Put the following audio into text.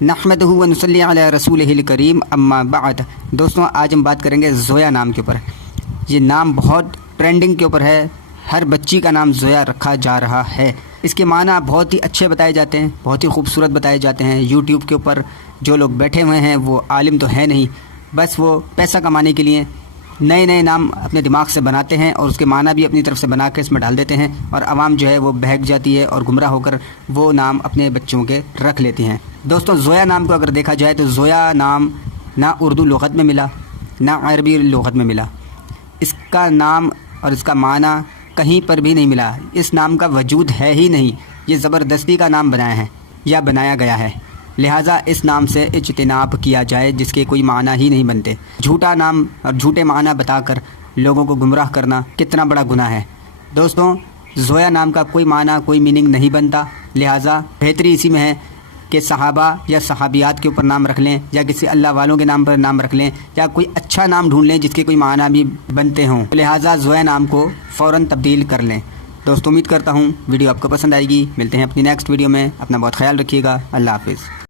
نحمدہ و نصلی علی رسولہ کریم اما بعد۔ دوستوں آج ہم بات کریں گے زویا نام کے اوپر۔ یہ نام بہت ٹرینڈنگ کے اوپر ہے، ہر بچی کا نام زویا رکھا جا رہا ہے۔ اس کے معنی بہت ہی اچھے بتائے جاتے ہیں، بہت ہی خوبصورت بتائے جاتے ہیں۔ یوٹیوب کے اوپر جو لوگ بیٹھے ہوئے ہیں وہ عالم تو ہے نہیں، بس وہ پیسہ کمانے کے لیے نئے نئے نام اپنے دماغ سے بناتے ہیں اور اس کے معنی بھی اپنی طرف سے بنا کے اس میں ڈال دیتے ہیں، اور عوام جو ہے وہ بہک جاتی ہے اور گمراہ ہو کر وہ نام اپنے بچوں کے رکھ لیتی ہیں۔ دوستوں زویا نام کو اگر دیکھا جائے تو زویا نام نہ اردو لغت میں ملا نہ عربی لغت میں ملا، اس کا نام اور اس کا معنی کہیں پر بھی نہیں ملا، اس نام کا وجود ہے ہی نہیں، یہ زبردستی کا نام بنایا ہے یا بنایا گیا ہے، لہٰذا اس نام سے اجتناب کیا جائے جس کے کوئی معنی ہی نہیں بنتے۔ جھوٹا نام اور جھوٹے معنی بتا کر لوگوں کو گمراہ کرنا کتنا بڑا گناہ ہے۔ دوستوں زویا نام کا کوئی معنی کوئی میننگ نہیں بنتا، لہٰذا بہتری اسی میں ہے کہ صحابہ یا صحابیات کے اوپر نام رکھ لیں یا کسی اللہ والوں کے نام پر نام رکھ لیں یا کوئی اچھا نام ڈھونڈ لیں جس کے کوئی معنی بھی بنتے ہوں، لہٰذا زویا نام کو فوراً تبدیل کر لیں۔ دوستوں امید کرتا ہوں ویڈیو آپ کو پسند آئے گی، ملتے ہیں اپنی نیکسٹ ویڈیو میں، اپنا بہت خیال رکھیے گا، اللہ حافظ۔